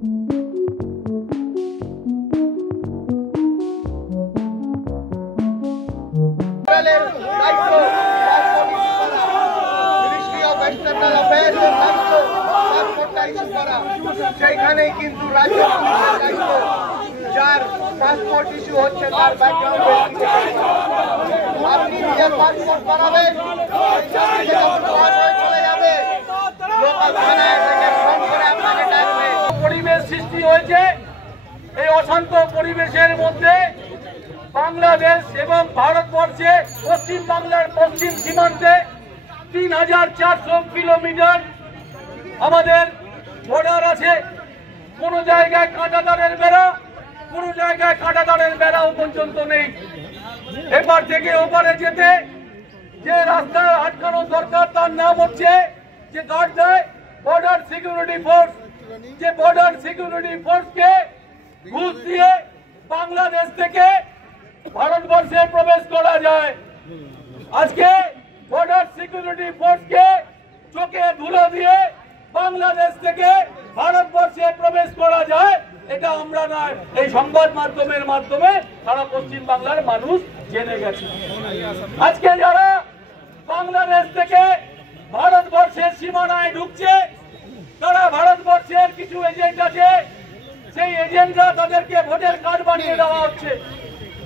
সেখানেই কিন্তু রাজ্য যার পাসপোর্ট ইস্যু হচ্ছে তার ব্যাকগ্রাউন্ড আপনি নিজের পাসপোর্ট বানাবেন চলে যাবে লোকাল থানায় ফোন করে আপনাকে ডাকবে। পরিবেশ সৃষ্টি হয়েছে। এই অশান্ত পরিবেশের মধ্যে বাংলাদেশ এবং ভারতবর্ষে পশ্চিম বাংলার পশ্চিম সীমান্তে ৩,৪০০ কিলোমিটার আমাদের বর্ডার আছে। কোন জায়গায় কাঁটাতারের বেড়া, কোন জায়গায় কাঁটাতারের বেড়াও পর্যন্ত নেই। এপার থেকে ওপারে যেতে যে রাস্তা আটকানো দরকার তার নাম হচ্ছে যে গার্ড দেয় বর্ডার সিকিউরিটি ফোর্স। যে বর্ডার সিকিউরিটি ফোর্সকে ঘুষ দিয়ে বাংলাদেশ থেকে ভারতবর্ষে প্রবেশ করা যায়। আজকে বর্ডার সিকিউরিটি ফোর্সকে চোখে ধুলো দিয়ে বাংলাদেশ থেকে ভারতবর্ষে প্রবেশ করা যায়, এটা আমরা নয়, এই সংবাদ মাধ্যমের মাধ্যমে সারা পশ্চিম বাংলার মানুষ জেনে গেছে। আজকে যারা বাংলাদেশ থেকে ভারতবর্ষের সীমানায় ঢুকছে তারা ভারতবর্ষের কিছু এজেন্ট আছে, সেই এজেন্টরা তাদেরকে ভোটার কার্ড বানিয়ে দেওয়া হচ্ছে।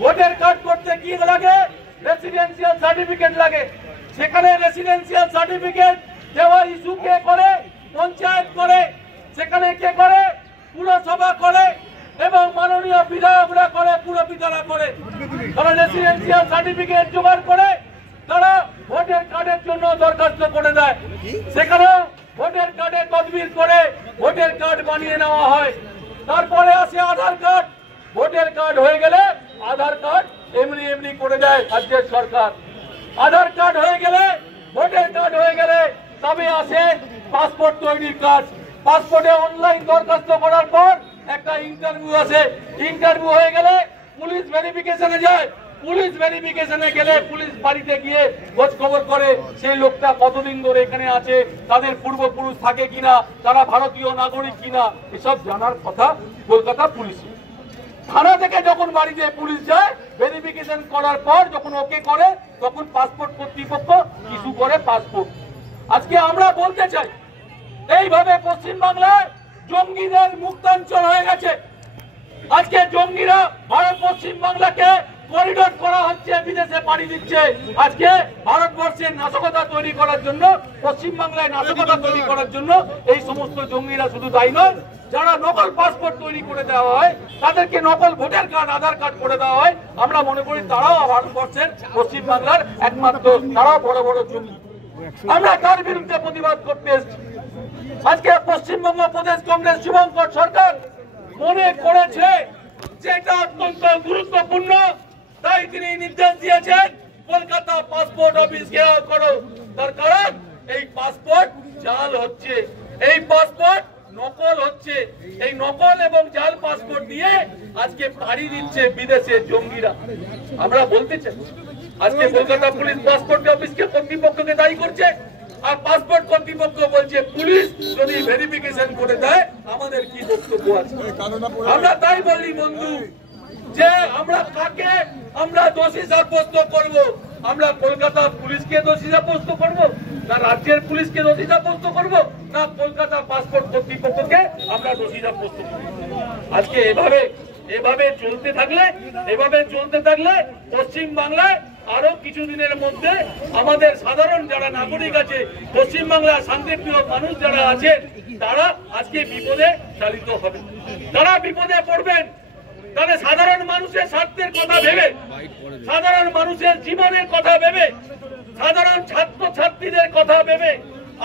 ভোটার কার্ড করতে কি লাগে? রেসিডেন্সিয়াল সার্টিফিকেট লাগে। সেখানে রেসিডেন্সিয়াল সার্টিফিকেট দেওয়া ইস্যু কে করে? পঞ্চায়েত করে। সেখানে কে করে? পুরসভা করে এবং মাননীয় বিধায়করা করে, পুরপিতারা করে। তারা রেসিডেন্সিয়াল সার্টিফিকেট জোগাড় করে তারা ভোটার কার্ডের জন্য দরখাস্ত করে দেয়। সেখানে ভোটার কার্ডে তদবির করে ভোটার কার্ড বানিয়ে নেওয়া হয়। তারপরে আসে আধার কার্ড। ভোটার কার্ড হয়ে গেলে আধার কার্ড এমনি এমনি করে দেয় রাজ্যের সরকার। আধার কার্ড হয়ে গেলে, ভোটার কার্ড হয়ে গেলে তবে আসে পাসপোর্ট তৈরির কাজ। পাসপোর্টে অনলাইন দরখাস্ত করার পর একটা ইন্টারভিউ আসে। ইন্টারভিউ হয়ে গেলে পুলিশ ভেরিফিকেশনে যায়। পুলিশ ভেরিফিকেশনে গেলে পুলিশ বাড়িতে গিয়ে খোঁজ খবর করে সেই লোকটা কতদিন ধরে এখানে আছে, তাদের পূর্বপুরুষ থাকে কিনা, তারা ভারতীয় নাগরিক কিনা, এসব জানার কথা কলকাতা পুলিশ। থানা থেকে যখন বাড়িতে পুলিশ যায় ভেরিফিকেশন করার পর যখন ওকে করে তখন পাসপোর্ট কর্তৃপক্ষ ইস্যু করে পাসপোর্ট। আজকে আমরা বলতে চাই এইভাবে পশ্চিম বাংলায় জঙ্গিদের মুক্তাঞ্চল হয়ে গেছে। আজকে জঙ্গিরা ভারত পশ্চিম বাংলাকে করিডোর করা হচ্ছে, বিদেশে পাড়ি দিচ্ছে। আজকে ভারতবর্ষের নাশকতা তৈরি করার জন্য, পশ্চিম বাংলায় নাশকতা তৈরি করার জন্য এই সমস্ত জঙ্গিরা শুধু দায়ী নয়। যারা নকল পাসপোর্ট তৈরি করে দেওয়া হয়, তাদেরকে নকল ভোটার কার্ড, আধার কার্ড করে দেওয়া হয়, আমরা মনে করি তারাও ভারতবর্ষের পশ্চিম বাংলার একমাত্র, তারাও বড় বড় জঙ্গি। আমরা তার বিরুদ্ধে প্রতিবাদ করতে এসেছি। আজকে পশ্চিমবঙ্গ প্রদেশ কংগ্রেস শুভঙ্কর সরকার মনে করেছে যে এটা অত্যন্ত গুরুত্বপূর্ণ, তাই তিনি নির্দেশ দিয়েছেন কলকাতা পাসপোর্ট অফিস ঘেরাও করো। তার কারণ এই পাসপোর্ট জাল হচ্ছে, এই পাসপোর্ট নকল হচ্ছে। এই নকল এবং জাল পাসপোর্ট দিয়ে আজকে পাড়ি দিচ্ছে বিদেশে জঙ্গিরা। আমরা বলতে চাই আজকে কলকাতা পুলিশ পাসপোর্ট অফিসকে কর্তৃপক্ষকে দায়ী করছে, আর পাসপোর্ট কর্তৃপক্ষ বলছে পুলিশ যদি ভেরিফিকেশন করে দেয় আমাদের কি বক্তব্য আছে। আমরা তাই বলি বন্ধু যে আমরা কাকে আমরা দোষী সাব্যস্ত করব? আমরা কলকাতা পুলিশকে দোষী সাব্যস্ত করব, না রাজ্যের পুলিশকে দোষী সাব্যস্ত করব, না কলকাতা পাসপোর্ট কর্তৃপক্ষকে আমরা দোষী সাব্যস্ত করব? আজকে এভাবে চলতে থাকলে পশ্চিম বাংলায় আরো কিছুদিনের মধ্যে আমাদের সাধারণ যারা নাগরিক আছে, পশ্চিম বাংলার শান্তিপ্রিয় মানুষ যারা আছে, তারা আজকে বিপদে চালিত হবে, তারা বিপদে পড়বেন। তাহলে সাধারণ মানুষের স্বার্থের কথা ভেবে, সাধারণ মানুষের জীবনের কথা ভেবে, সাধারণ ছাত্র ছাত্রীদের কথা ভেবে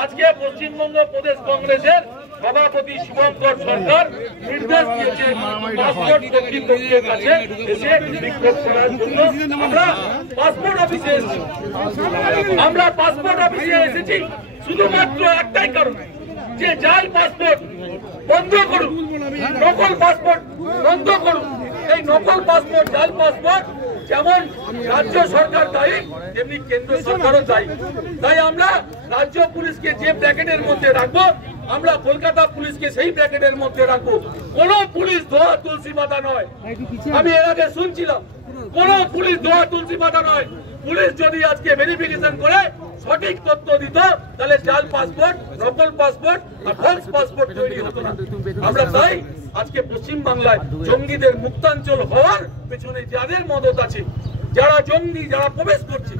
আজকে পশ্চিমবঙ্গ প্রদেশ কংগ্রেসের সভাপতি শুভঙ্কর সরকার নির্দেশ দিয়েছে পাসপোর্ট কর্তৃপক্ষের কাছে এসে বিক্ষোভ করার জন্য। আমরা পাসপোর্ট অফিসে এসেছি শুধুমাত্র একটাই কারণ, যে জাল পাসপোর্ট বন্ধ করুন, নকল পাসপোর্ট বন্ধ করুন। এই নকল পাসপোর্ট, জাল পাসপোর্ট যেমন রাজ্য সরকার দায়ী, তেমনি কেন্দ্র সরকারও দায়ী। তাই আমরা রাজ্য পুলিশকে যে ব্র্যাকেটের মধ্যে রাখবো, আমরা কলকাতা পুলিশকে সেই ব্র্যাকেটের মধ্যে রাখবো। কোন পুলিশ ধোয়া তুলসী পাতা নয়। আমি এর আগে শুনছিলাম কোন পুলিশ ধোয়া তুলসী পাতা নয়। পুলিশ যদি আজকে ভেরিফিকেশন করে সঠিক তথ্য দিত তাহলে জাল পাসপোর্ট, নকল পাসপোর্ট আর ফলস পাসপোর্ট তৈরি হতো না। আমরা তাই আজকে পশ্চিম বাংলায় জঙ্গিদের মুক্তাঞ্চল হওয়ার পেছনে যাদের মদত আছে, যারা জঙ্গি যারা প্রবেশ করছে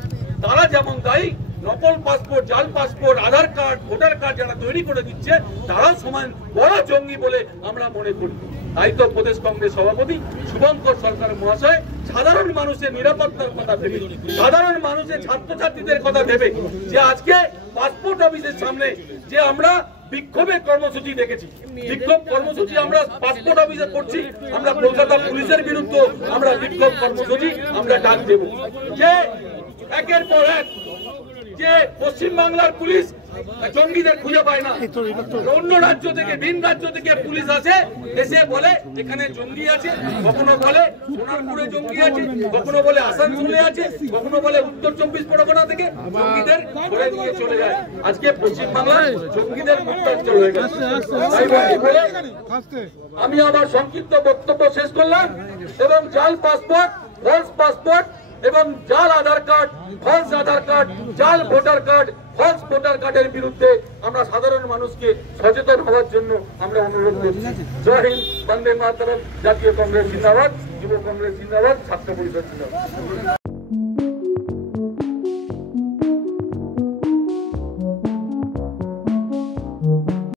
তারা যেমন দায়ী, নকল পাসপোর্ট, জাল পাসপোর্ট, আধার কার্ড, ভোটার কার্ড যারা তৈরি করে দিচ্ছে তারাও সমান বড় জঙ্গি বলে আমরা মনে করি। তাই তো প্রদেশ কংগ্রেস সভাপতি শুভঙ্কর সরকার মহাশয় সাধারণ মানুষের নিরাপত্তার কথা ভেবে, সাধারণ মানুষের ছাত্রছাত্রীদের কথা ভেবে যে আজকে পাসপোর্ট অফিসের সামনে যে আমরা বিক্ষোভের কর্মসূচি দেখেছি, বিক্ষোভ কর্মসূচি আমরা পাসপোর্ট অফিসে করছি, আমরা কলকাতা পুলিশের বিরুদ্ধে আমরা বিক্ষোভ কর্মসূচি আমরা ডাক দেব। যে একের পর এক যে পশ্চিম বাংলার পুলিশ জঙ্গিদের খুঁজে পায় না, অন্য রাজ্য থেকে ভিন রাজ্য থেকে পুলিশ আসে, এসে বলে এখানে জঙ্গি আছে, কখনো বলে সোনারপুরে জঙ্গি আছে, কখনো বলে আসানসোলে আছে, কখনো বলে উত্তর 24 পরগনা থেকে জঙ্গিদের ধরে নিয়ে চলে যায়। আজকে পশ্চিম বাংলায় জঙ্গিদের মুক্তাঞ্চল হয়ে গেছে। আমি আমার সংক্ষিপ্ত বক্তব্য শেষ করলাম এবং জাল পাসপোর্ট, ফলস পাসপোর্ট এবং জাল আধার কার্ড, ফলস আধার কার্ড, জাল ভোটার কার্ড, ফলস ভোটার কার্ডের বিরুদ্ধে আমরা সাধারণ মানুষকে সচেতন হওয়ার জন্য আমরা অনুরোধ করছি। জয় হিন্দ, বন্দে মাতরম, জাতীয় কংগ্রেস জিন্দাবাদ, যুব কংগ্রেস জিন্দাবাদ, ছাত্র পরিষদ জিন্দাবাদ।